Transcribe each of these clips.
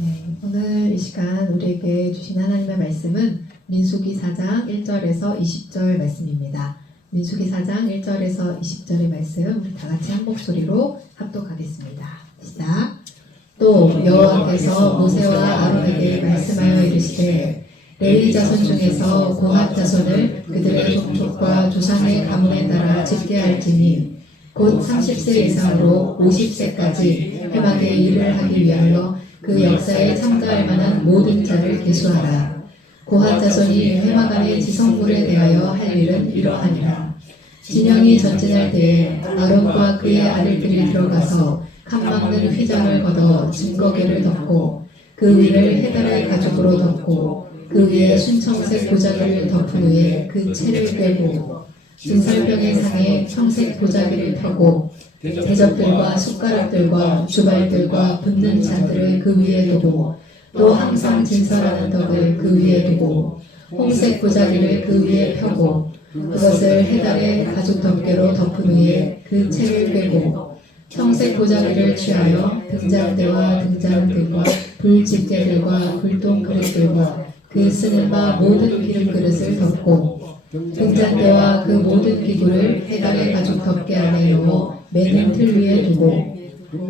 네, 오늘 이 시간 우리에게 주신 하나님의 말씀은 민수기 4장 1절에서 20절 말씀입니다. 민수기 4장 1절에서 20절의 말씀 우리 다 같이 한 목소리로 합독하겠습니다. 시작. 또 여호와께서 모세와 아론에게 말씀하여 이르시되 레위 자손 중에서 고핫 자손을 그들의 종족과 조상의 가문에 따라 집게 할지니 곧 30세 이상으로 50세까지 해막의 일을 하기 위하여 그 역사에 참가할 만한 모든 자를 계수하라. 고핫 자손이 해막 안의 지성물에 대하여 할 일은 이러하니라. 진영이 전진할 때에 아론과 그의 아들들이 들어가서 칸 막는 휘장을 걷어 증거계를 덮고 그 위를 해달의 가죽으로 덮고 그 위에 순청색 보자기를 덮은 후에 그 채를 꿰고 진설병의 상에 청색 보자기를 펴고 대접들과 숟가락들과 주발들과 붓는 잔들을 그 위에 두고 또 항상 진설하는 떡을 그 위에 두고 홍색 보자기를 그 위에 펴고 그것을 해달의 가죽 덮개로 덮은 후에 그 채를 꿰고 청색 보자기를 취하여 등잔대와 등잔들과 불집게들과 불똥 그릇들과 그 쓰는 바 모든 기름 그릇을 덮고 등잔대와 그 모든 기구를 해달의 가죽 덮개 안에 넣어 매는 틀 위에 두고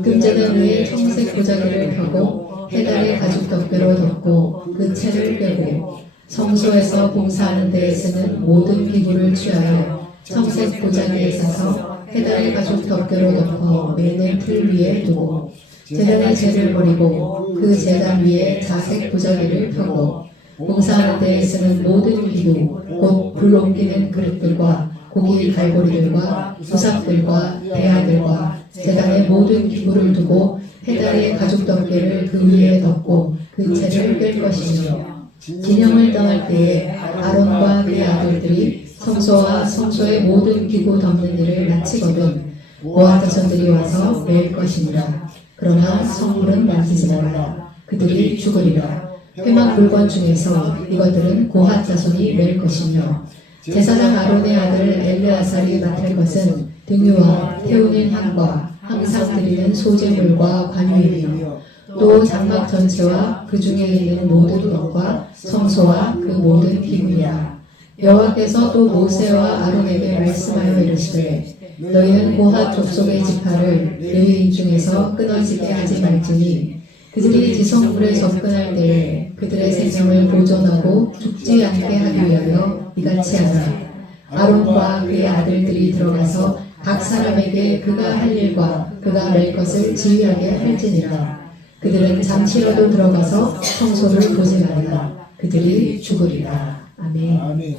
금제단 위에 청색 보자기를 펴고 해달의 가죽 덮개로 덮고 그 채를 꿰고 성소에서 봉사하는 데에 쓰는 모든 기구를 취하여 청색 보자기에 싸서 해달의 가죽 덮개로 덮어 매는 틀 위에 두고 제단의 재를 버리고 그 제단 위에 자색 보자기를 펴고 봉사하는 데에 쓰는 모든 기구 곧 불 옮기는 그릇들과 고기 갈고리들과 부삽들과 대야들과 제단의 모든 기구를 두고 해달의 가죽 덮개를 그 위에 덮고 그 채를 꿰 것이며 진영을 떠날 때에 아론과 그의 아들들이 성소와 성소의 모든 기구 덮는 일을 마치거든 고핫 자손들이 와서 매일 것이니라. 그러나 성물은 만지지 말라. 그들이 죽으리라. 회막 물건 중에서 이것들은 고핫 자손이 맬 것이며 제사장 아론의 아들 엘르아살이 맡을 것은 등유와 태우는 향과 항상 드리는 소제물과 관유이며 또 장막 전체와 그 중에 있는 모든 것과 성소와 그 모든 기구이라. 여호와께서 또 모세와 아론에게 말씀하여 이르시되 너희는 고핫 족속의 지파를 레위인 중에서 끊어지게 하지 말지니 그들이 지성물에 접근할 때에 그들의 생명을 보존하고 죽지 않게 하기 위하여 이같이 하라. 아론과 그의 아들들이 들어가서 각 사람에게 그가 할 일과 그가 맬 것을 지휘하게 할지니라. 그들은 잠시라도 들어가서 성소를 보지 말라. 그들이 죽으리라. 아멘.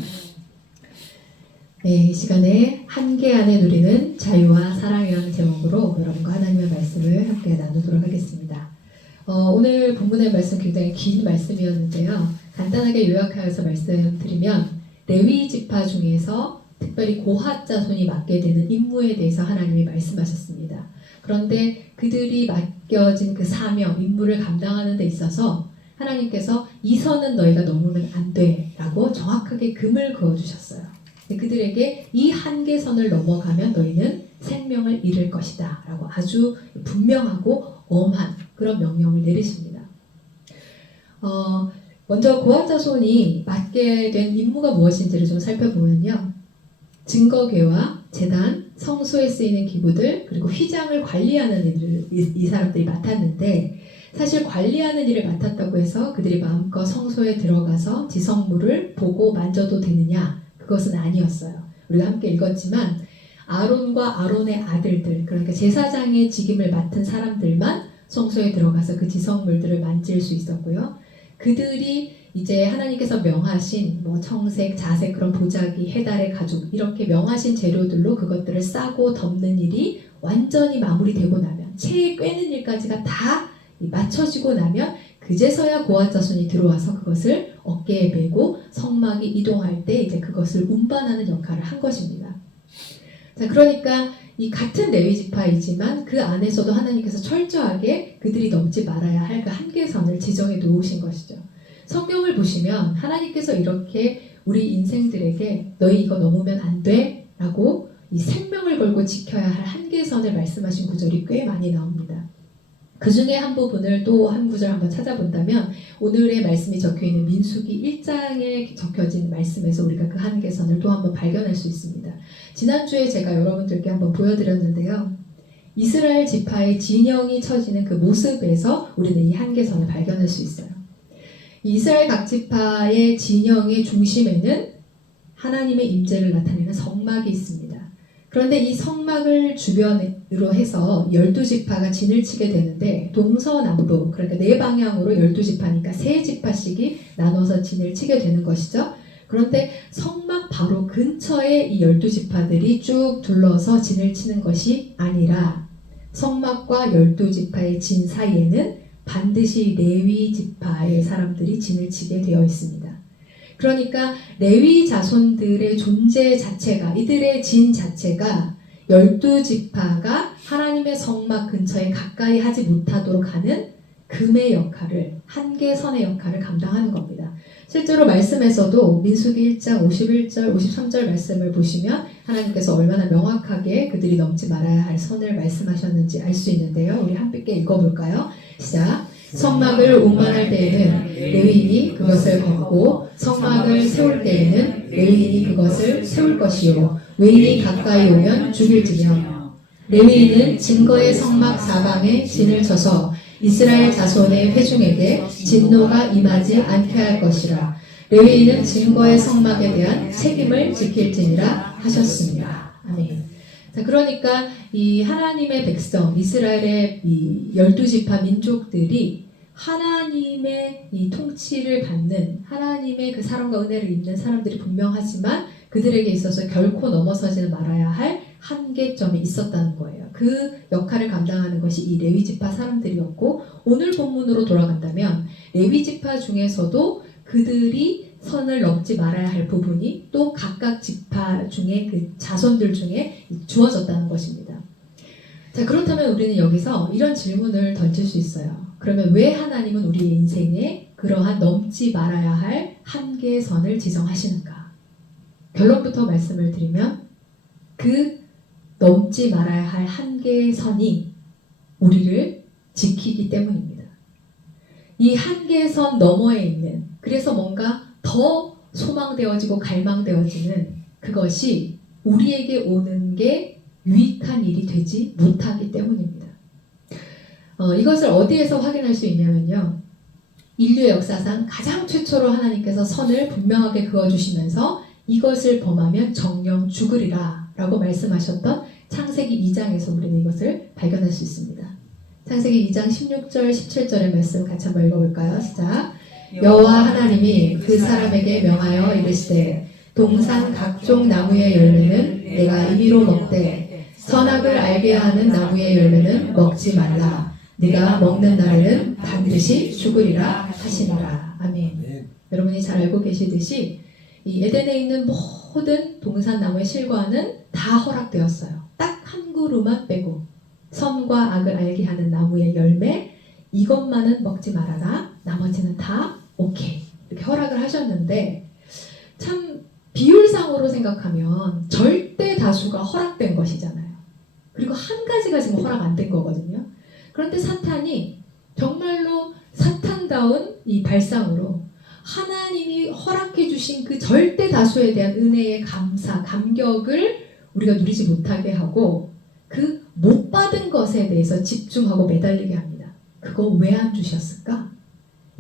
네, 이 시간에 한계 안에 누리는 자유와 사랑이라는 제목으로 여러분과 하나님의 말씀을 함께 나누도록 하겠습니다. 오늘 본문의 말씀 굉장히 긴 말씀이었는데요. 간단하게 요약하여서 말씀드리면 레위 지파 중에서 특별히 고핫 자손이 맡게 되는 임무에 대해서 하나님이 말씀하셨습니다. 그런데 그들이 맡겨진 그 사명, 임무를 감당하는 데 있어서 하나님께서 이 선은 너희가 넘으면 안 돼 라고 정확하게 금을 그어주셨어요. 그들에게 이 한계선을 넘어가면 너희는 생명을 잃을 것이다 라고 아주 분명하고 엄한 그런 명령을 내리십니다. 먼저 고핫 자손이 맡게 된 임무가 무엇인지를 좀 살펴보면요. 증거궤와 제단, 성소에 쓰이는 기구들, 그리고 휘장을 관리하는 일을 이 사람들이 맡았는데 사실 관리하는 일을 맡았다고 해서 그들이 마음껏 성소에 들어가서 지성물을 보고 만져도 되느냐? 그것은 아니었어요. 우리가 함께 읽었지만 아론과 아론의 아들들, 그러니까 제사장의 직임을 맡은 사람들만 성소에 들어가서 그 지성물들을 만질 수 있었고요. 그들이 이제 하나님께서 명하신 청색, 자색 그런 보자기, 해달의 가죽 이렇게 명하신 재료들로 그것들을 싸고 덮는 일이 완전히 마무리되고 나면 채에 꿰는 일까지가 다 맞춰지고 나면 그제서야 고핫 자손이 들어와서 그것을 어깨에 메고 성막이 이동할 때 이제 그것을 운반하는 역할을 한 것입니다. 자, 그러니까 이 같은 레위 지파이지만 그 안에서도 하나님께서 철저하게 그들이 넘지 말아야 할 그 한계선을 지정해 놓으신 것이죠. 성경을 보시면 하나님께서 이렇게 우리 인생들에게 너희 이거 넘으면 안 돼 라고 이 생명을 걸고 지켜야 할 한계선을 말씀하신 구절이 꽤 많이 나옵니다. 그 중에 한 부분을 또 한 구절 한번 찾아본다면 오늘의 말씀이 적혀있는 민수기 1장에 적혀진 말씀에서 우리가 그 한계선을 또 한번 발견할 수 있습니다. 지난주에 제가 여러분들께 한번 보여드렸는데요. 이스라엘 지파의 진영이 처지는 그 모습에서 우리는 이 한계선을 발견할 수 있어요. 이스라엘 각 지파의 진영의 중심에는 하나님의 임재를 나타내는 성막이 있습니다. 그런데 이 성막을 주변으로 해서 12지파가 진을 치게 되는데 동서남북, 그러니까 네 방향으로 12지파니까 세 지파씩이 나눠서 진을 치게 되는 것이죠. 그런데 성막 바로 근처에 이 12지파들이 쭉 둘러서 진을 치는 것이 아니라 성막과 12지파의 진 사이에는 반드시 레위 지파의 사람들이 진을 치게 되어 있습니다. 그러니까 레위 자손들의 존재 자체가, 이들의 진 자체가 12지파가 하나님의 성막 근처에 가까이 하지 못하도록 하는 금의 역할을, 한계선의 역할을 감당하는 겁니다. 실제로 말씀에서도 민수기 1장 51절, 53절 말씀을 보시면 하나님께서 얼마나 명확하게 그들이 넘지 말아야 할 선을 말씀하셨는지 알 수 있는데요. 우리 함께 읽어볼까요? 시작! 성막을 운반할 때에는 레위인이 그것을 걷고 성막을 세울 때에는 레위인이 그것을 세울 것이요 외인이 가까이 오면 죽일지며 레위인은 증거의 성막 사방에 진을 쳐서 이스라엘 자손의 회중에게 진노가 임하지 않게 할 것이라. 레위인은 증거의 성막에 대한 책임을 지킬지니라 하셨습니다. 아멘. 자, 그러니까 이 하나님의 백성, 이스라엘의 이 12지파 민족들이 하나님의 이 통치를 받는, 하나님의 그 사랑과 은혜를 입는 사람들이 분명하지만 그들에게 있어서 결코 넘어서지는 말아야 할 한계점이 있었다는 거예요. 그 역할을 감당하는 것이 이 레위지파 사람들이었고, 오늘 본문으로 돌아간다면 레위지파 중에서도 그들이 선을 넘지 말아야 할 부분이 또 각각 지파 중에 그 자손들 중에 주어졌다는 것입니다. 자, 그렇다면 우리는 여기서 이런 질문을 던질 수 있어요. 그러면 왜 하나님은 우리의 인생에 그러한 넘지 말아야 할 한계선을 지정하시는가? 결론부터 말씀을 드리면 그 넘지 말아야 할 한계선이 우리를 지키기 때문입니다. 이 한계선 너머에 있는, 그래서 뭔가 더 소망되어지고 갈망되어지는 그것이 우리에게 오는 게 유익한 일이 되지 못하기 때문입니다. 이것을 어디에서 확인할 수 있냐면요. 인류의 역사상 가장 최초로 하나님께서 선을 분명하게 그어주시면서 이것을 범하면 정령 죽으리라 라고 말씀하셨던 창세기 2장에서 우리는 이것을 발견할 수 있습니다. 창세기 2장 16절 17절의 말씀 같이 한번 읽어볼까요? 시작! 여호와 하나님이 그 사람에게 명하여 이르시되 동산 각종 나무의 열매는 내가 임의로 먹되 선악을 알게 하는 나무의 열매는 먹지 말라. 네가 먹는 날에는 반드시 죽으리라 하시니라. 아멘. 여러분이 잘 알고 계시듯이 이 에덴에 있는 모든 동산나무의 실과는 다 허락되었어요. 딱 한 그루만 빼고 선과 악을 알게 하는 나무의 열매, 이것만은 먹지 말아라. 나머지는 다 오케이. 이렇게 허락을 하셨는데 참 비율상으로 생각하면 절대 다수가 허락된 것이잖아요. 그리고 한 가지가 지금 허락 안 된 거거든요. 그런데 사탄이 정말로 사탄다운 이 발상으로 하나님이 허락해 주신 그 절대 다수에 대한 은혜의 감사, 감격을 우리가 누리지 못하게 하고 그 못 받은 것에 대해서 집중하고 매달리게 합니다. 그거 왜 안 주셨을까?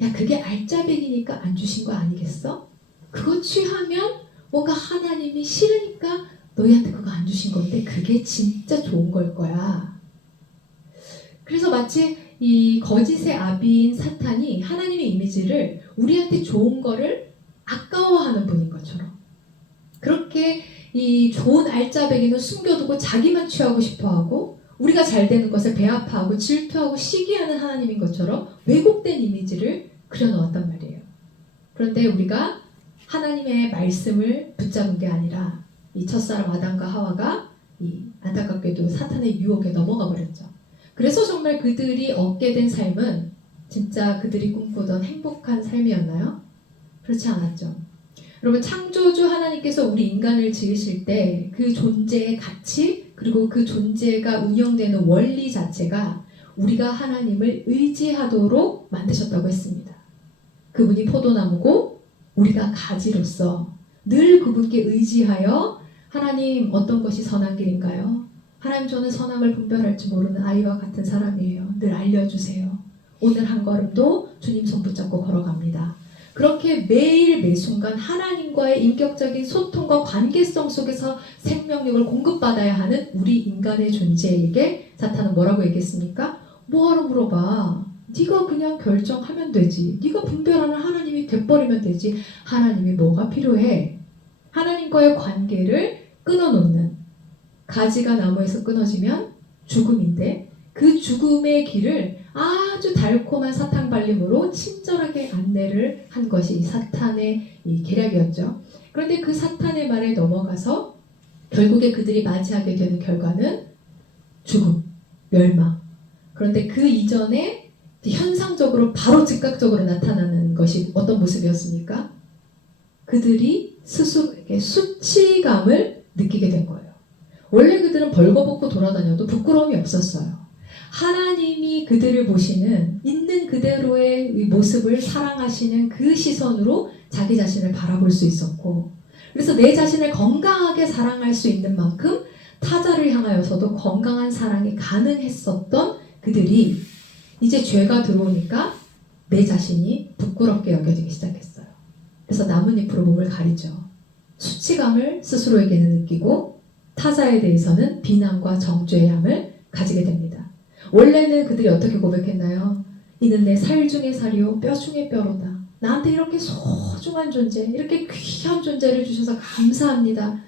야, 그게 알짜배기니까 안 주신 거 아니겠어? 그거 취하면 뭔가 하나님이 싫으니까 너희한테 그거 안 주신 건데 그게 진짜 좋은 걸 거야. 그래서 마치 이 거짓의 아비인 사탄이 하나님의 이미지를 우리한테 좋은 거를 아까워하는 분인 것처럼, 그렇게 이 좋은 알짜배기는 숨겨두고 자기만 취하고 싶어하고 우리가 잘 되는 것을 배아파하고 질투하고 시기하는 하나님인 것처럼 왜곡된 이미지를 그려놓았단 말이에요. 그런데 우리가 하나님의 말씀을 붙잡은 게 아니라 이 첫사람 아담과 하와가 이 안타깝게도 사탄의 유혹에 넘어가 버렸죠. 그래서 정말 그들이 얻게 된 삶은 진짜 그들이 꿈꾸던 행복한 삶이었나요? 그렇지 않았죠. 여러분, 창조주 하나님께서 우리 인간을 지으실 때 그 존재의 가치, 그리고 그 존재가 운영되는 원리 자체가 우리가 하나님을 의지하도록 만드셨다고 했습니다. 그분이 포도나무고 우리가 가지로서 늘 그분께 의지하여 하나님 어떤 것이 선한 길인가요? 하나님 저는 선악을 분별할 줄 모르는 아이와 같은 사람이에요. 늘 알려주세요. 오늘 한 걸음도 주님 손 붙잡고 걸어갑니다. 그렇게 매일 매순간 하나님과의 인격적인 소통과 관계성 속에서 생명력을 공급받아야 하는 우리 인간의 존재에게 사탄은 뭐라고 얘기했습니까? 뭐하러 물어봐. 네가 그냥 결정하면 되지. 네가 분별하는 하나님이 돼버리면 되지. 하나님이 뭐가 필요해? 하나님과의 관계를 끊어놓는, 가지가 나무에서 끊어지면 죽음인데 그 죽음의 길을 아주 달콤한 사탕 발림으로 친절하게 안내를 한 것이 사탄의 이 계략이었죠. 그런데 그 사탄의 말에 넘어가서 결국에 그들이 맞이하게 되는 결과는 죽음, 멸망. 그런데 그 이전에 현상적으로 바로 즉각적으로 나타나는 것이 어떤 모습이었습니까? 그들이 스스로에게 수치감을 느끼게 된 거예요. 원래 그들은 벌거벗고 돌아다녀도 부끄러움이 없었어요. 하나님이 그들을 보시는 있는 그대로의 모습을 사랑하시는 그 시선으로 자기 자신을 바라볼 수 있었고, 그래서 내 자신을 건강하게 사랑할 수 있는 만큼 타자를 향하여서도 건강한 사랑이 가능했었던 그들이 이제 죄가 들어오니까 내 자신이 부끄럽게 여겨지기 시작했어요. 그래서 나뭇잎으로 몸을 가리죠. 수치감을 스스로에게는 느끼고 타자에 대해서는 비난과 정죄함을 가지게 됩니다. 원래는 그들이 어떻게 고백했나요? 이는 내 살 중에 살이요 뼈 중에 뼈로다. 나한테 이렇게 소중한 존재, 이렇게 귀한 존재를 주셔서 감사합니다.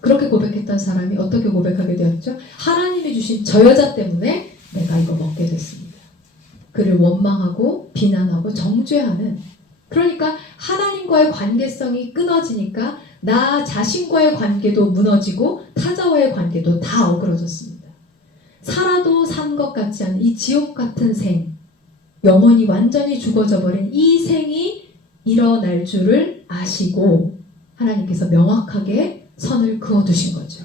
그렇게 고백했던 사람이 어떻게 고백하게 되었죠? 하나님이 주신 저 여자 때문에 내가 이거 먹게 됐습니다. 그를 원망하고 비난하고 정죄하는, 그러니까 하나님과의 관계성이 끊어지니까 나 자신과의 관계도 무너지고 타자와의 관계도 다 어그러졌습니다. 살아도 산 것 같지 않은 이 지옥 같은 생, 영혼이 완전히 죽어져 버린 이 생이 일어날 줄을 아시고 하나님께서 명확하게 선을 그어두신 거죠.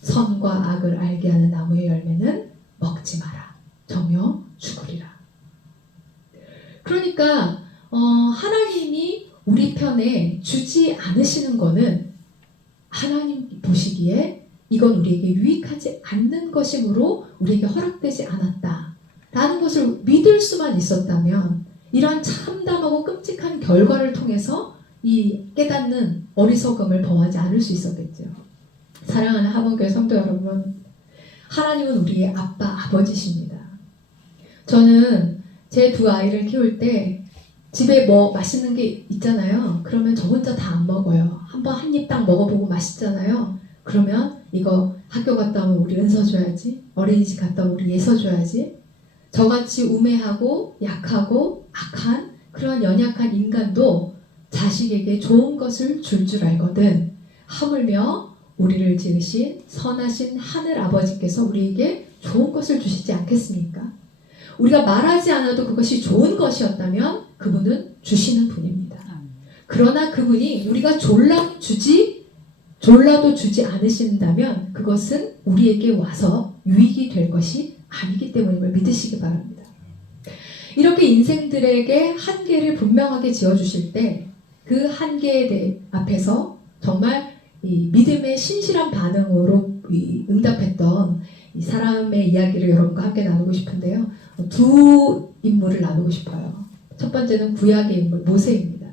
선과 악을 알게 하는 나무의 열매는 먹지 마라. 정녕 죽으리라. 그러니까 하나님이 우리 편에 주지 않으시는 거는 하나님 보시기에 이건 우리에게 유익하지 않는 것이므로 우리에게 허락되지 않았다 라는 것을 믿을 수만 있었다면 이러한 참담하고 끔찍한 결과를 통해서 이 깨닫는 어리석음을 범하지 않을 수 있었겠죠. 사랑하는 하본교회 성도 여러분, 하나님은 우리의 아빠, 아버지십니다. 저는 제 두 아이를 키울 때 집에 뭐 맛있는 게 있잖아요. 그러면 저 혼자 다 안 먹어요. 한번 한 입 딱 먹어보고 맛있잖아요. 그러면 이거 학교 갔다 오면 우리 은서 줘야지. 어린이집 갔다 오면 우리 예서 줘야지. 저같이 우매하고 약하고 악한 그러한 연약한 인간도 자식에게 좋은 것을 줄 알거든. 하물며 우리를 지으신 선하신 하늘 아버지께서 우리에게 좋은 것을 주시지 않겠습니까? 우리가 말하지 않아도 그것이 좋은 것이었다면 그분은 주시는 분입니다. 그러나 그분이 우리가 졸라도 주지 않으신다면 그것은 우리에게 와서 유익이 될 것이 아니기 때문임을 믿으시기 바랍니다. 이렇게 인생들에게 한계를 분명하게 지어주실 때 그 한계에 앞에서 정말 이 믿음의 신실한 반응으로 응답했던 이 사람의 이야기를 여러분과 함께 나누고 싶은데요. 두 인물을 나누고 싶어요. 첫 번째는 구약의 인물 모세입니다.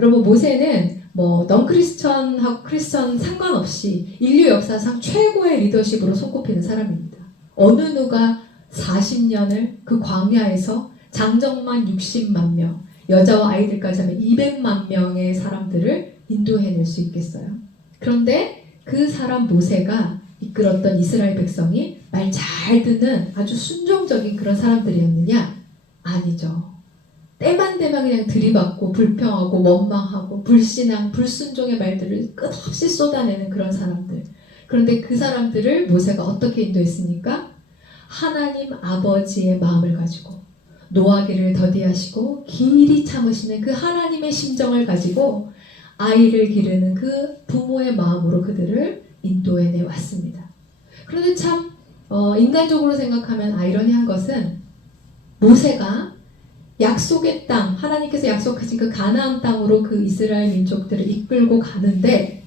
여러분 모세는 넌크리스천하고 크리스천 상관없이 인류 역사상 최고의 리더십으로 손꼽히는 사람입니다. 어느 누가 40년을 그 광야에서 장정만 60만 명, 여자와 아이들까지 하면 200만 명의 사람들을 인도해낼 수 있겠어요. 그런데 그 사람 모세가 이끌었던 이스라엘 백성이 말 잘 듣는 아주 순종적인 그런 사람들이었느냐? 아니죠. 때만 되면 그냥 들이받고 불평하고 원망하고 불신앙, 불순종의 말들을 끝없이 쏟아내는 그런 사람들. 그런데 그 사람들을 모세가 어떻게 인도했습니까? 하나님 아버지의 마음을 가지고 노하기를 더디하시고 길이 참으시는 그 하나님의 심정을 가지고 아이를 기르는 그 부모의 마음으로 그들을 인도해내 왔습니다. 그런데 참 인간적으로 생각하면 아이러니한 것은 모세가 약속의 땅, 하나님께서 약속하신 그 가나안 땅으로 그 이스라엘 민족들을 이끌고 가는데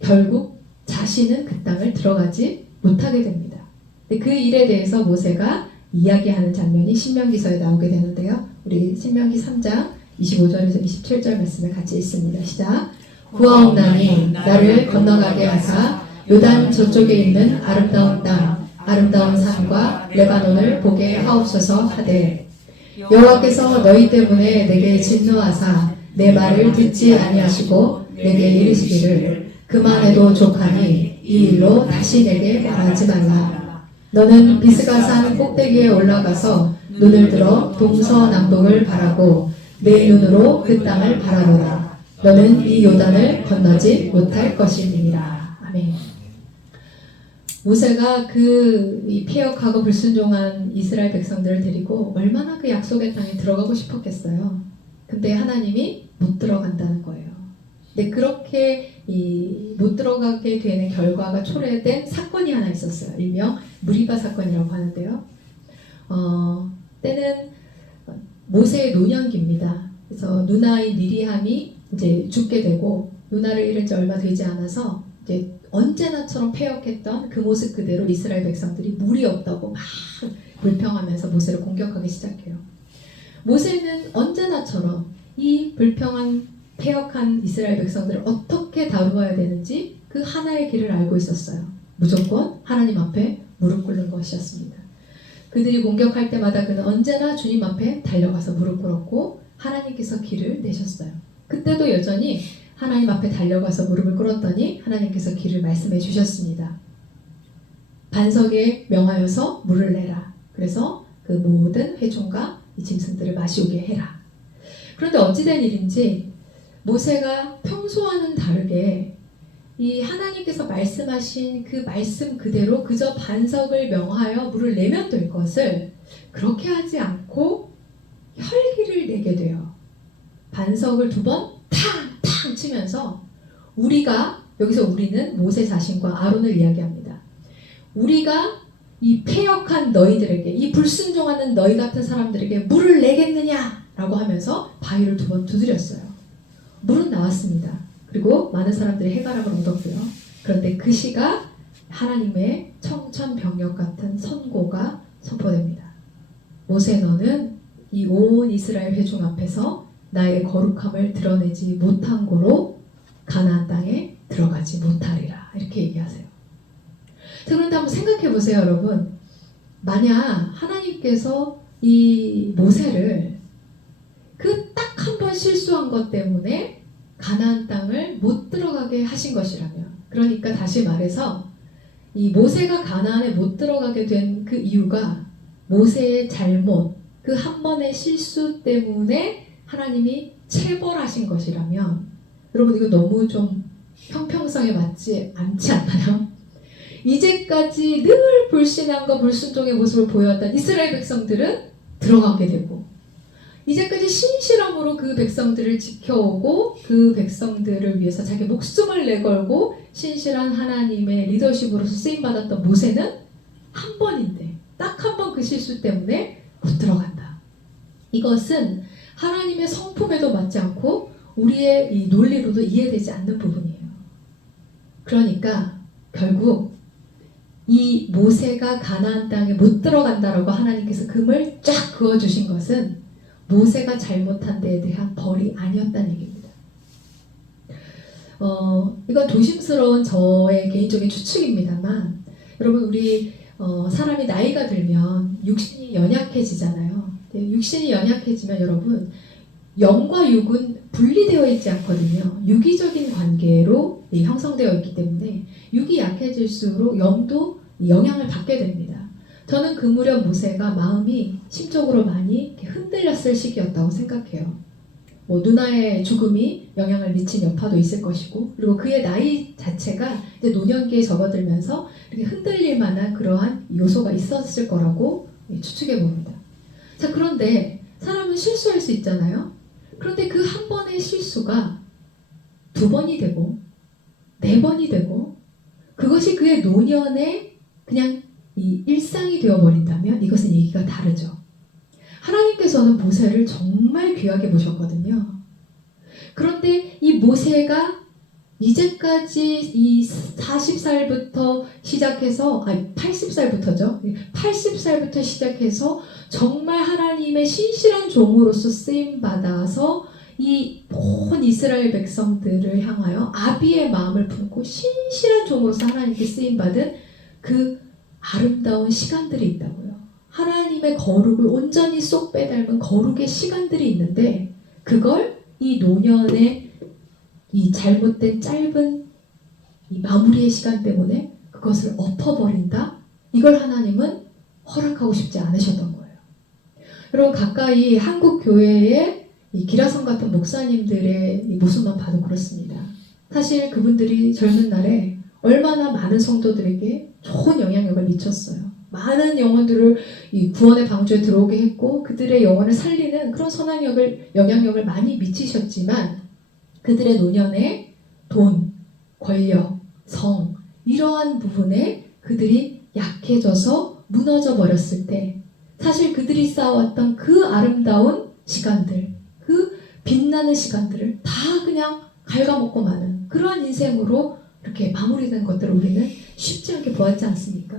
결국 자신은 그 땅을 들어가지 못하게 됩니다. 그 일에 대해서 모세가 이야기하는 장면이 신명기서에 나오게 되는데요. 우리 신명기 3장 25절에서 27절 말씀을 같이 읽습니다. 시작. 구하옵나니 나를 건너가게 하사 요단 저쪽에 있는 아름다운 땅, 아름다운 산과 레바논을 보게 하옵소서 하되 여호와께서 너희 때문에 내게 진노하사 내 말을 듣지 아니하시고 내게 이르시기를 그만해도 족하니 이 일로 다시 내게 말하지 말라. 너는 비스가산 꼭대기에 올라가서 눈을 들어 동서남북을 바라고 내 눈으로 그 땅을 바라보라. 너는 이 요단을 건너지 못할 것이니라. 아멘. 모세가 이 폐역하고 불순종한 이스라엘 백성들을 데리고 얼마나 그 약속의 땅에 들어가고 싶었겠어요. 근데 하나님이 못 들어간다는 거예요. 근데 그렇게 못 들어가게 되는 결과가 초래된 사건이 하나 있었어요. 일명 무리바 사건이라고 하는데요. 때는 모세의 노년기입니다. 그래서 누나인 미리함이 이제 죽게 되고 누나를 잃은 지 얼마 되지 않아서 이제 언제나처럼 패역했던 그 모습 그대로 이스라엘 백성들이 물이 없다고 막 불평하면서 모세를 공격하기 시작해요. 모세는 언제나처럼 이 불평한 패역한 이스라엘 백성들을 어떻게 다루어야 되는지 그 하나의 길을 알고 있었어요. 무조건 하나님 앞에 무릎 꿇는 것이었습니다. 그들이 공격할 때마다 그는 언제나 주님 앞에 달려가서 무릎 꿇었고 하나님께서 길을 내셨어요. 그때도 여전히 하나님 앞에 달려가서 무릎을 꿇었더니 하나님께서 길을 말씀해 주셨습니다. 반석에 명하여서 물을 내라. 그래서 그 모든 회중과 이 짐승들을 마시오게 해라. 그런데 어찌된 일인지 모세가 평소와는 다르게 이 하나님께서 말씀하신 그 말씀 그대로 그저 반석을 명하여 물을 내면 될 것을 그렇게 하지 않고 혈기를 내게 돼요. 반석을 2번 탕탕 치면서 여기서 우리는 모세 자신과 아론을 이야기합니다. 우리가 이 패역한 너희들에게, 이 불순종하는 너희 같은 사람들에게 물을 내겠느냐라고 하면서 바위를 2번 두드렸어요. 물은 나왔습니다. 그리고 많은 사람들이 해바람을 얻었고요. 그런데 그 시가 하나님의 청천벽력 같은 선고가 선포됩니다. 모세 너는 이 온 이스라엘 회중 앞에서 나의 거룩함을 드러내지 못한 고로 가나안 땅에 들어가지 못하리라. 이렇게 얘기하세요. 그런데 한번 생각해 보세요, 여러분. 만약 하나님께서 이 모세를 그 딱 한 번 실수한 것 때문에 가나안 땅을 못 들어가게 하신 것이라면, 그러니까 다시 말해서 이 모세가 가나안에 못 들어가게 된 그 이유가 모세의 잘못, 그 한 번의 실수 때문에 하나님이 체벌하신 것이라면, 여러분 이거 너무 좀 형평성에 맞지 않지 않나요? 이제까지 늘 불신앙과 불순종의 모습을 보여왔던 이스라엘 백성들은 들어가게 되고, 이제까지 신실함으로 그 백성들을 지켜오고 그 백성들을 위해서 자기 목숨을 내걸고 신실한 하나님의 리더십으로서 쓰임받았던 모세는 한 번인데 딱 한 번 그 실수 때문에 못 들어간다. 이것은 하나님의 성품에도 맞지 않고 우리의 이 논리로도 이해되지 않는 부분이에요. 그러니까 결국 이 모세가 가나안 땅에 못 들어간다라고 하나님께서 금을 쫙 그어주신 것은 모세가 잘못한 데에 대한 벌이 아니었다는 얘기입니다. 이건 조심스러운 저의 개인적인 추측입니다만, 여러분 우리 사람이 나이가 들면 육신이 연약해지잖아요. 육신이 연약해지면 여러분 영과 육은 분리되어 있지 않거든요. 유기적인 관계로 형성되어 있기 때문에 육이 약해질수록 영도 영향을 받게 됩니다. 저는 그 무렵 모세가 마음이 심적으로 많이 흔들렸을 시기였다고 생각해요. 누나의 죽음이 영향을 미친 여파도 있을 것이고, 그리고 그의 나이 자체가 이제 노년기에 접어들면서 이렇게 흔들릴 만한 그러한 요소가 있었을 거라고 추측해 봅니다. 자, 그런데 사람은 실수할 수 있잖아요. 그런데 그 한 번의 실수가 2번이 되고 4번이 되고, 그것이 그의 노년에 그냥 이 일상이 되어버린다면 이것은 얘기가 다르죠. 하나님께서는 모세를 정말 귀하게 보셨거든요. 그런데 이 모세가 이제까지 이 40살부터 시작해서 80살부터죠. 80살부터 시작해서 정말 하나님의 신실한 종으로서 쓰임 받아서 이 온 이스라엘 백성들을 향하여 아비의 마음을 품고 신실한 종으로서 하나님께 쓰임 받은 그 아름다운 시간들이 있다고요. 하나님의 거룩을 온전히 쏙 빼닮은 거룩의 시간들이 있는데 그걸 이 노년의 이 잘못된 짧은 이 마무리의 시간 때문에 그것을 엎어버린다? 이걸 하나님은 허락하고 싶지 않으셨던 거예요. 여러분 가까이 한국 교회의 이 기라성 같은 목사님들의 이 모습만 봐도 그렇습니다. 사실 그분들이 젊은 날에 얼마나 많은 성도들에게 좋은 영향력을 미쳤어요. 많은 영혼들을 이 구원의 방주에 들어오게 했고 그들의 영혼을 살리는 그런 선한 영향력을 많이 미치셨지만 그들의 노년에 돈, 권력, 성 이러한 부분에 그들이 약해져서 무너져 버렸을 때 사실 그들이 쌓아왔던 그 아름다운 시간들 그 빛나는 시간들을 다 그냥 갉아먹고 마는 그러한 인생으로 이렇게 마무리된 것들을 우리는 쉽지 않게 보았지 않습니까?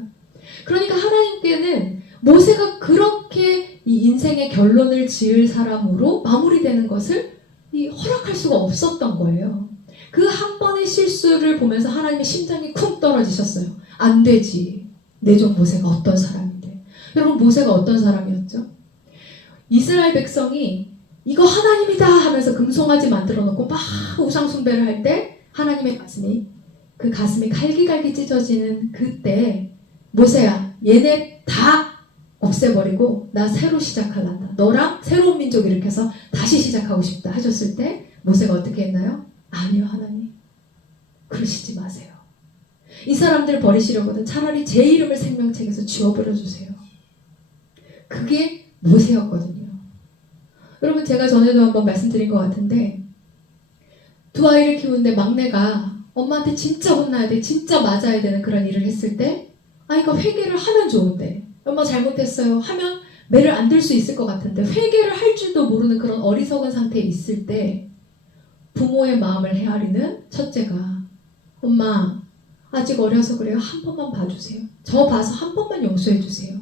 그러니까 하나님께는 모세가 그렇게 이 인생의 결론을 지을 사람으로 마무리되는 것을 허락할 수가 없었던 거예요. 그 한 번의 실수를 보면서 하나님의 심장이 쿵 떨어지셨어요. 안 되지. 내 종 모세가 어떤 사람인데. 여러분 모세가 어떤 사람이었죠? 이스라엘 백성이 이거 하나님이다 하면서 금송아지 만들어 놓고 막 우상 숭배를 할 때 하나님의 그 가슴이 갈기갈기 찢어지는 그때 모세야 얘네 다 없애버리고 나 새로 시작하란다. 너랑 새로운 민족 일으켜서 다시 시작하고 싶다 하셨을 때 모세가 어떻게 했나요? 아니요 하나님 그러시지 마세요. 이 사람들 버리시려거든 차라리 제 이름을 생명책에서 지워버려 주세요. 그게 모세였거든요. 여러분 제가 전에도 한번 말씀드린 것 같은데 두 아이를 키우는데 막내가 엄마한테 진짜 혼나야 돼 진짜 맞아야 되는 그런 일을 했을 때 아이가 회개를 하면 좋은데 엄마 잘못했어요 하면 매를 안 들 수 있을 것 같은데 회개를 할 줄도 모르는 그런 어리석은 상태에 있을 때 부모의 마음을 헤아리는 첫째가 엄마 아직 어려서 그래요 한 번만 봐주세요 저 봐서 한 번만 용서해 주세요.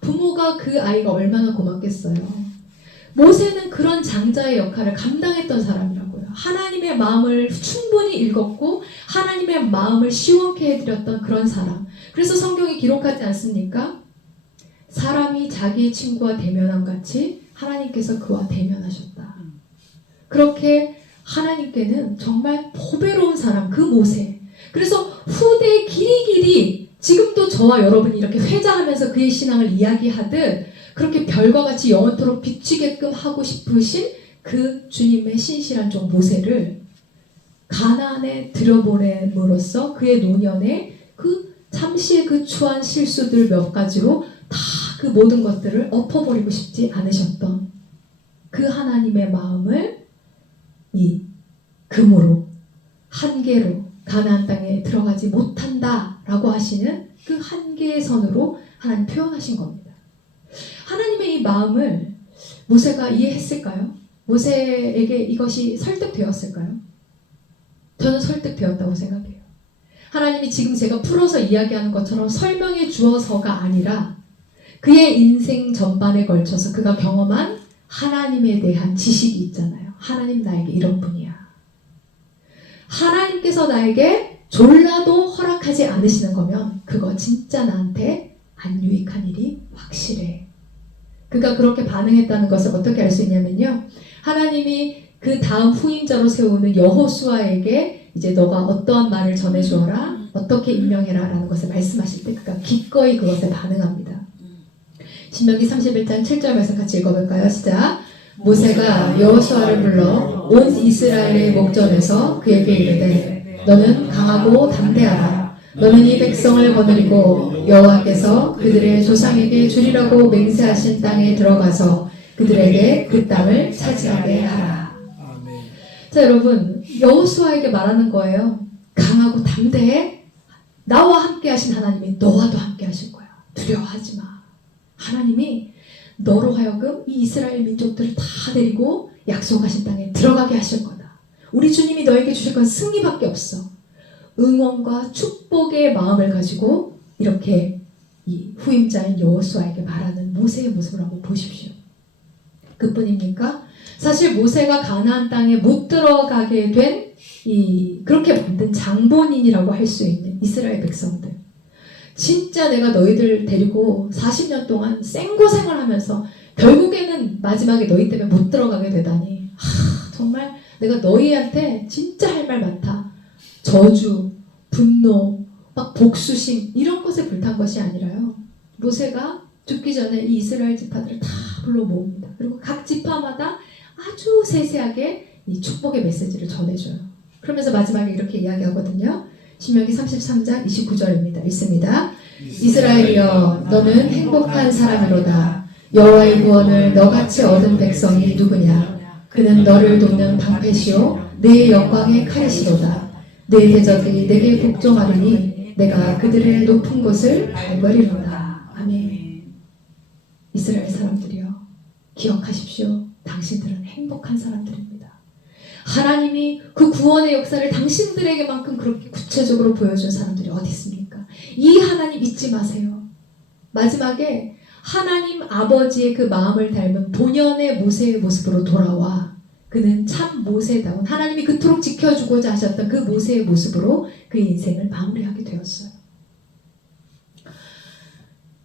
부모가 그 아이가 얼마나 고맙겠어요. 모세는 그런 장자의 역할을 감당했던 사람이라고요. 하나님의 마음을 충분히 읽었고 하나님의 마음을 시원케 해드렸던 그런 사람. 그래서 성경이 기록하지 않습니까? 사람이 자기의 친구와 대면함 같이 하나님께서 그와 대면하셨다. 그렇게 하나님께는 정말 보배로운 사람 그 모세. 그래서 후대 길이길이 지금도 저와 여러분이 이렇게 회자하면서 그의 신앙을 이야기하듯 그렇게 별과 같이 영원토록 비추게끔 하고 싶으신 그 주님의 신실한 종 모세를 가나안에 들여보냄으로써 그의 노년에 그 잠시의 그 추한 실수들 몇 가지로 다 그 모든 것들을 엎어버리고 싶지 않으셨던 그 하나님의 마음을 이 금으로 한계로 가나안 땅에 들어가지 못한다라고 하시는 그 한계의 선으로 하나님 표현하신 겁니다. 하나님의 이 마음을 모세가 이해했을까요? 모세에게 이것이 설득되었을까요? 저는 설득되었다고 생각해요. 하나님이 지금 제가 풀어서 이야기하는 것처럼 설명해 주어서가 아니라 그의 인생 전반에 걸쳐서 그가 경험한 하나님에 대한 지식이 있잖아요. 하나님 나에게 이런 분이야. 하나님께서 나에게 졸라도 허락하지 않으시는 거면 그거 진짜 나한테 안 유익한 일이 확실해. 그가 그렇게 반응했다는 것을 어떻게 알 수 있냐면요. 하나님이 그 다음 후임자로 세우는 여호수아에게 이제 너가 어떠한 말을 전해주어라, 어떻게 임명해라 라는 것을 말씀하실 때 그가 기꺼이 그것에 반응합니다. 신명기 31장 7절 말씀 같이 읽어볼까요? 시작. 모세가 여호수아를 불러 온 이스라엘의 목전에서 그에게 이르되 너는 강하고 담대하라. 너는 이 백성을 거느리고 여호와께서 그들의 조상에게 주리라고 맹세하신 땅에 들어가서 그들에게 그 땅을 차지하게 하라. 자 여러분 여호수아에게 말하는 거예요. 강하고 담대해. 나와 함께 하신 하나님이 너와도 함께 하실 거야. 두려워하지 마. 하나님이 너로 하여금 이 이스라엘 민족들을 다 데리고 약속하신 땅에 들어가게 하실 거다. 우리 주님이 너에게 주실 건 승리밖에 없어. 응원과 축복의 마음을 가지고 이렇게 이 후임자인 여호수아에게 말하는 모세의 모습을 한번 보십시오. 그뿐입니까? 사실 모세가 가나안 땅에 못 들어가게 된 그렇게 만든 장본인이라고 할 수 있는 이스라엘 백성들. 진짜 내가 너희들 데리고 40년 동안 생고생을 하면서 결국에는 마지막에 너희 때문에 못 들어가게 되다니. 정말 내가 너희한테 진짜 할 말 많다. 저주, 분노, 막 복수심 이런 것에 불탄 것이 아니라요. 모세가 죽기 전에 이 이스라엘 지파들을 다 불러 모읍니다. 그리고 각 지파마다 아주 세세하게 이 축복의 메시지를 전해줘요. 그러면서 마지막에 이렇게 이야기하거든요. 신명기 33장 29절입니다. 읽습니다. 이스라엘이여 너는 행복한 사람이로다. 여호와의 구원을 너같이 얻은 백성이 누구냐. 그는 너를 돕는 방패시오 내 영광의 칼이시로다. 내 대적이 내게 복종하리니 내가 그들의 높은 곳을 밟으리로다. 아멘. 이스라엘 사람들이여 기억하십시오. 당신들은 행복한 사람들입니다. 하나님이 그 구원의 역사를 당신들에게만큼 그렇게 구체적으로 보여준 사람들이 어디 있습니까? 이 하나님 잊지 마세요. 마지막에 하나님 아버지의 그 마음을 닮은 본연의 모세의 모습으로 돌아와 그는 참 모세다운 하나님이 그토록 지켜주고자 하셨던 그 모세의 모습으로 그의 인생을 마무리하게 되었어요.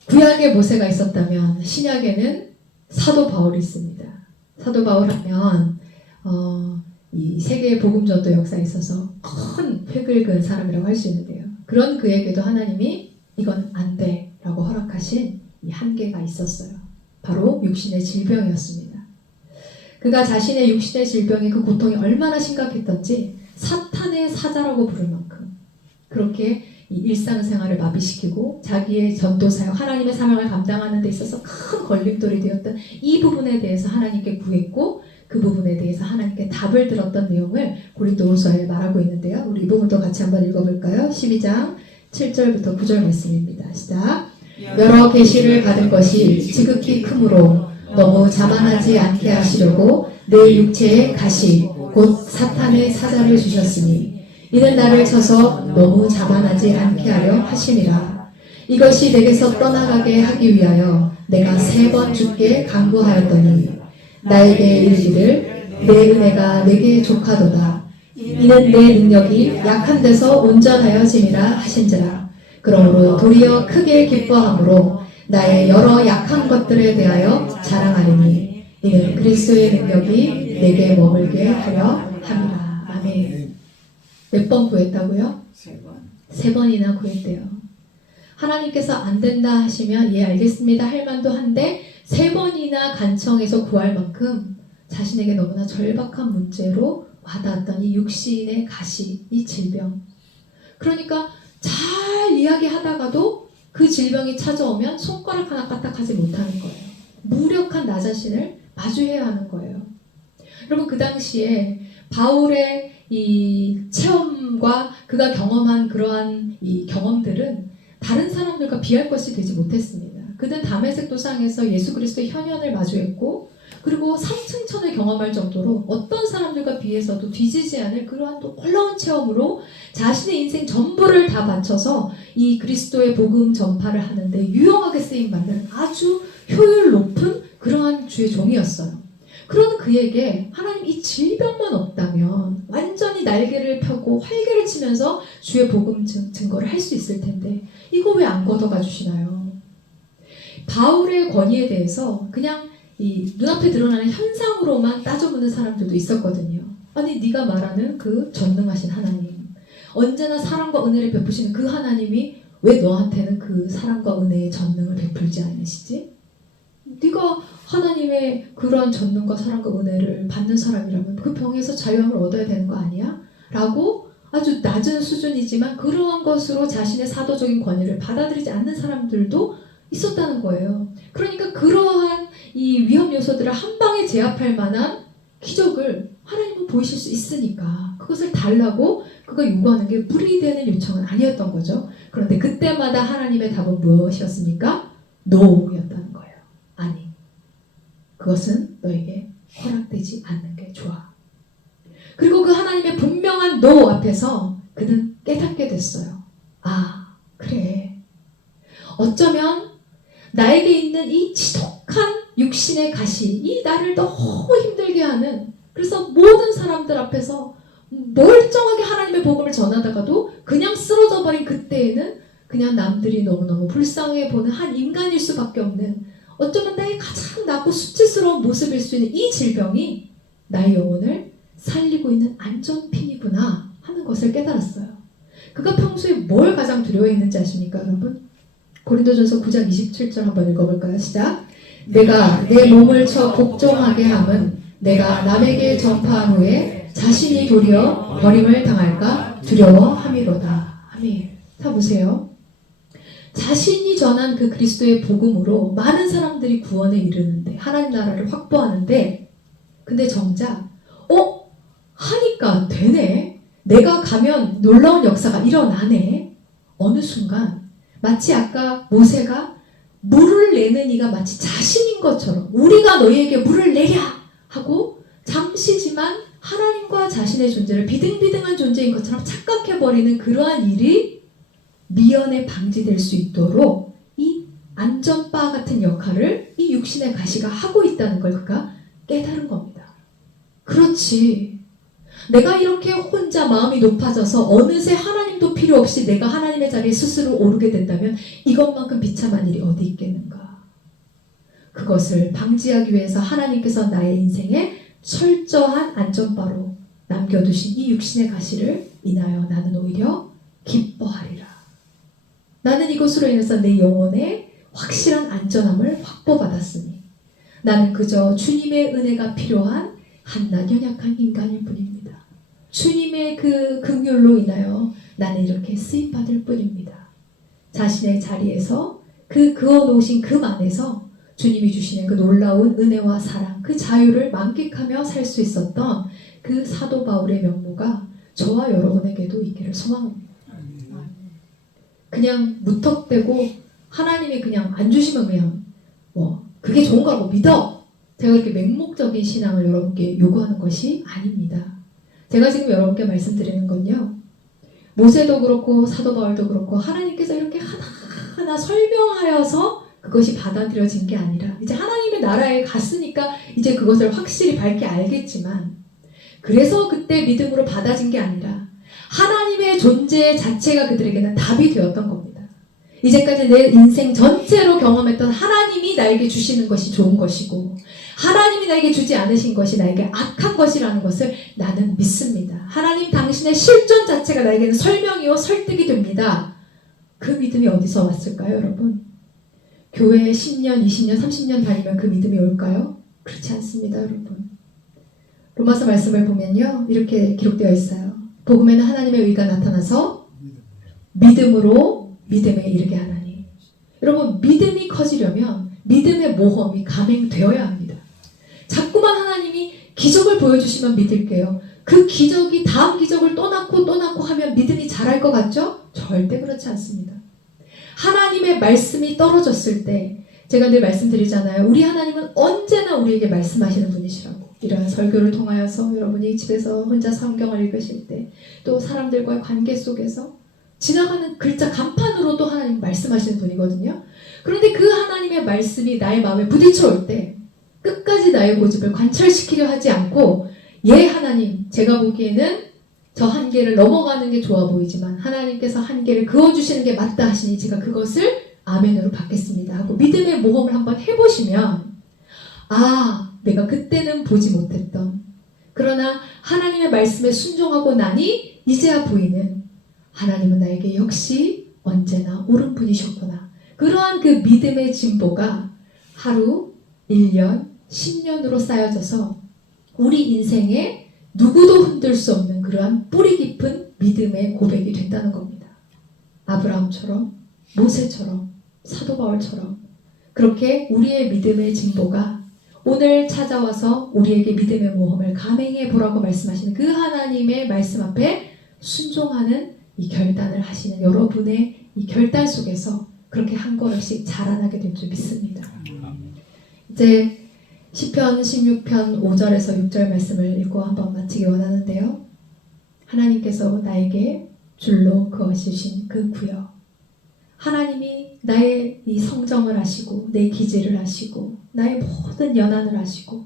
구약에 모세가 있었다면 신약에는 사도 바울이 있습니다. 사도 바울 하면 이 세계의 복음전도 역사에 있어서 큰 획을 그은 사람이라고 할 수 있는데요. 그런 그에게도 하나님이 이건 안 돼 라고 허락하신 이 한계가 있었어요. 바로 육신의 질병이었습니다. 그가 자신의 육신의 질병의 그 고통이 얼마나 심각했던지 사탄의 사자라고 부를 만큼 그렇게 이 일상생활을 마비시키고 자기의 전도사역 하나님의 사명을 감당하는 데 있어서 큰 걸림돌이 되었던 이 부분에 대해서 하나님께 구했고 그 부분에 대해서 하나님께 답을 들었던 내용을 고린도후서에 말하고 있는데요. 우리 이 부분도 같이 한번 읽어볼까요? 12장 7절부터 9절 말씀입니다. 시작. 여러 계시를 받은 것이 지극히 크므로 너무 자만하지 않게 하시려고 내 육체에 가시 곧 사탄의 사자를 주셨으니 이는 나를 쳐서 너무 자만하지 않게 하려 하심이라. 이것이 내게서 떠나가게 하기 위하여 내가 3번 주께 간구하였더니 나에게 이르기를 내 은혜가 내게 족하도다. 이는 내 능력이 약한 데서 온전하여짐이라 하신지라. 그러므로 도리어 크게 기뻐함으로 나의 여러 약한 것들에 대하여 자랑하리니 이는 그리스도의 능력이 내게 머물게 하려 함이라. 아멘. 몇 번 구했다고요? 3번이나 구했대요. 하나님께서 안 된다 하시면 예 알겠습니다 할 만도 한데 3번이나 간청해서 구할 만큼 자신에게 너무나 절박한 문제로 와닿았던 이 육신의 가시, 이 질병. 그러니까 잘 이야기하다가도 그 질병이 찾아오면 손가락 하나 까딱하지 못하는 거예요. 무력한 나 자신을 마주해야 하는 거예요. 여러분 그 당시에 바울의 이 체험과 그가 경험한 그러한 이 경험들은 다른 사람들과 비할 것이 되지 못했습니다. 그는 다메섹 도상에서 예수 그리스도의 현현을 마주했고 그리고 삼층천을 경험할 정도로 어떤 사람들과 비해서도 뒤지지 않을 그러한 놀라운 체험으로 자신의 인생 전부를 다 바쳐서 이 그리스도의 복음 전파를 하는데 유용하게 쓰임받는 아주 효율 높은 그러한 주의 종이었어요. 그런 그에게 하나님 이 질병만 없다면 완전히 날개를 펴고 활개를 치면서 주의 복음 증거를 할 수 있을 텐데 이거 왜 안 걷어가 주시나요? 바울의 권위에 대해서 그냥 이 눈앞에 드러나는 현상으로만 따져보는 사람들도 있었거든요. 아니 네가 말하는 그 전능하신 하나님, 언제나 사랑과 은혜를 베푸시는 그 하나님이 왜 너한테는 그 사랑과 은혜의 전능을 베풀지 않으시지? 네가 하나님의 그런 전능과 사랑과 은혜를 받는 사람이라면 그 병에서 자유함을 얻어야 되는 거 아니야? 라고 아주 낮은 수준이지만 그러한 것으로 자신의 사도적인 권위를 받아들이지 않는 사람들도 있었다는 거예요. 그러니까 그러한 이 위험 요소들을 한 방에 제압할 만한 기적을 하나님은 보이실 수 있으니까 그것을 달라고 그가 요구하는 게 무리되는 요청은 아니었던 거죠. 그런데 그때마다 하나님의 답은 무엇이었습니까? 노였다는 거예요. 아니, 그것은 너에게 허락되지 않는 게 좋아. 그리고 그 하나님의 분명한 노 앞에서 그는 깨닫게 됐어요. 아, 그래. 어쩌면 나에게 있는 이 지독한 육신의 가시, 이 나를 너무 힘들게 하는, 그래서 모든 사람들 앞에서 멀쩡하게 하나님의 복음을 전하다가도 그냥 쓰러져 버린 그때에는 그냥 남들이 너무너무 불쌍해 보는 한 인간일 수밖에 없는, 어쩌면 나의 가장 낮고 수치스러운 모습일 수 있는 이 질병이 나의 영혼을 살리고 있는 안전핀이구나 하는 것을 깨달았어요. 그가 평소에 뭘 가장 두려워했는지 아십니까, 여러분? 고린도전서 9장 27절 한번 읽어볼까요? 시작. 내가 내 몸을 쳐 복종하게 함은 내가 남에게 전파한 후에 자신이 도리어 버림을 당할까 두려워함이로다. 아멘. 자, 보세요. 자신이 전한 그 그리스도의 복음으로 많은 사람들이 구원에 이르는데, 하나님 나라를 확보하는데, 근데 정작 하니까 되네. 내가 가면 놀라운 역사가 일어나네. 어느 순간 마치 아까 모세가 물을 내는 이가 마치 자신인 것처럼, 우리가 너희에게 물을 내랴 하고 잠시지만 하나님과 자신의 존재를 비등비등한 존재인 것처럼 착각해버리는 그러한 일이 미연에 방지될 수 있도록 이 안전바 같은 역할을 이 육신의 가시가 하고 있다는 걸 그가 깨달은 겁니다. 그렇지. 내가 이렇게 혼자 마음이 높아져서 어느새 하나님도 필요 없이 내가 하나님의 자리에 스스로 오르게 된다면 이것만큼 비참한 일이 어디 있겠는가. 그것을 방지하기 위해서 하나님께서 나의 인생에 철저한 안전바로 남겨두신 이 육신의 가시를 인하여 나는 오히려 기뻐하리라. 나는 이것으로 인해서 내 영혼의 확실한 안전함을 확보받았으니 나는 그저 주님의 은혜가 필요한 한낱 연약한 인간일 뿐입니다. 주님의 그 긍휼로 인하여 나는 이렇게 쓰임받을 뿐입니다. 자신의 자리에서 그어놓으신 금 안에서 주님이 주시는 그 놀라운 은혜와 사랑, 그 자유를 만끽하며 살 수 있었던 그 사도 바울의 면모가 저와 여러분에게도 있기를 소망합니다. 그냥 무턱대고 하나님이 그냥 안 주시면 그냥 그게 좋은 거라고 믿어. 제가 그렇게 맹목적인 신앙을 여러분께 요구하는 것이 아닙니다. 제가 지금 여러분께 말씀드리는 건요, 모세도 그렇고 사도 바울도 그렇고 하나님께서 이렇게 하나하나 설명하여서 그것이 받아들여진 게 아니라, 이제 하나님의 나라에 갔으니까 이제 그것을 확실히 밝게 알겠지만, 그래서 그때 믿음으로 받아진 게 아니라 하나님의 존재 자체가 그들에게는 답이 되었던 겁니다. 이제까지 내 인생 전체로 경험했던 하나님이 나에게 주시는 것이 좋은 것이고, 하나님이 나에게 주지 않으신 것이 나에게 악한 것이라는 것을 나는 믿습니다. 하나님 당신의 실존 자체가 나에게는 설명이요 설득이 됩니다. 그 믿음이 어디서 왔을까요, 여러분? 교회에 10년, 20년, 30년 다니면 그 믿음이 올까요? 그렇지 않습니다, 여러분. 로마서 말씀을 보면요, 이렇게 기록되어 있어요. 복음에는 하나님의 의가 나타나서 믿음으로 믿음에 이르게 하나니. 여러분, 믿음이 커지려면 믿음의 모험이 감행되어야 합니다. 자꾸만 하나님이 기적을 보여주시면 믿을게요. 그 기적이 다음 기적을 또 낳고 하면 믿음이 자랄 것 같죠? 절대 그렇지 않습니다. 하나님의 말씀이 떨어졌을 때, 제가 늘 말씀드리잖아요. 우리 하나님은 언제나 우리에게 말씀하시는 분이시라고. 이러한 설교를 통하여서 여러분이 집에서 혼자 성경을 읽으실 때, 또 사람들과의 관계 속에서 지나가는 글자 간판으로도 하나님 말씀하시는 분이거든요. 그런데 그 하나님의 말씀이 나의 마음에 부딪혀 올 때 끝까지 나의 고집을 관철시키려 하지 않고, 하나님, 제가 보기에는 저 한계를 넘어가는 게 좋아 보이지만 하나님께서 한계를 그어주시는 게 맞다 하시니 제가 그것을 아멘으로 받겠습니다 하고 믿음의 모험을 한번 해보시면, 내가 그때는 보지 못했던, 그러나 하나님의 말씀에 순종하고 나니 이제야 보이는 하나님은 나에게 역시 언제나 옳은 분이셨구나. 그러한 그 믿음의 진보가 하루, 1년, 10년으로 쌓여져서 우리 인생에 누구도 흔들 수 없는 그러한 뿌리 깊은 믿음의 고백이 된다는 겁니다. 아브라함처럼, 모세처럼, 사도 바울처럼 그렇게 우리의 믿음의 진보가 오늘 찾아와서 우리에게 믿음의 모험을 감행해 보라고 말씀하시는 그 하나님의 말씀 앞에 순종하는 이 결단을 하시는 여러분의 이 결단 속에서 그렇게 한 걸음씩 자라나게 될 줄 믿습니다. 이제 시편 16편 5절에서 6절 말씀을 읽고 한번 마치기 원하는데요. 하나님께서 나에게 줄로 그어주신 그 구역, 하나님이 나의 이 성정을 아시고 내 기질을 아시고 나의 모든 연한을 아시고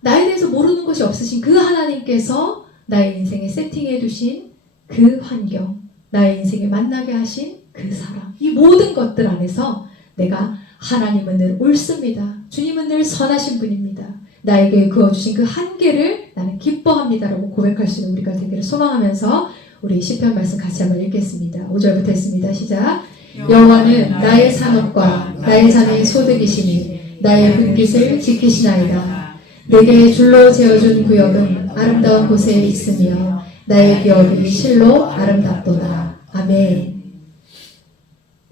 나에 대해서 모르는 것이 없으신 그 하나님께서 나의 인생에 세팅해 두신 그 환경, 나의 인생에 만나게 하신 그 사랑, 이 모든 것들 안에서 내가 하나님은 늘 옳습니다. 주님은 늘 선하신 분입니다. 나에게 그어주신 그 한계를 나는 기뻐합니다라고 고백할 수 있는 우리가 되기를 소망하면서 우리 시편 말씀 같이 한번 읽겠습니다. 5절부터 했습니다. 시작. 여호와는 나의 산업과 나의 자녀의 소득이시니 나의 분깃을 지키시나이다. 내게 줄로 재어준 구역은 아름다운 곳에 있으며 나의 기업이 실로 아름답도다. 아멘.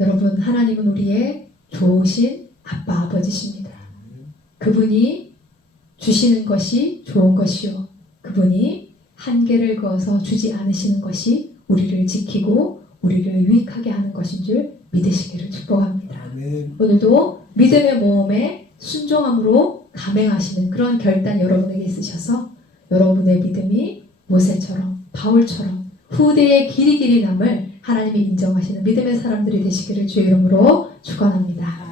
여러분, 하나님은 우리의 좋으신 아빠 아버지십니다. 그분이 주시는 것이 좋은 것이요, 그분이 한계를 그어서 주지 않으시는 것이 우리를 지키고 우리를 유익하게 하는 것인 줄 믿으시기를 축복합니다. 아멘. 오늘도 믿음의 모험에 순종함으로 감행하시는 그런 결단 여러분에게 있으셔서 여러분의 믿음이 모세처럼 바울처럼 후대에 길이 남을 하나님이 인정하시는 믿음의 사람들이 되시기를 주의 이름으로 축원합니다.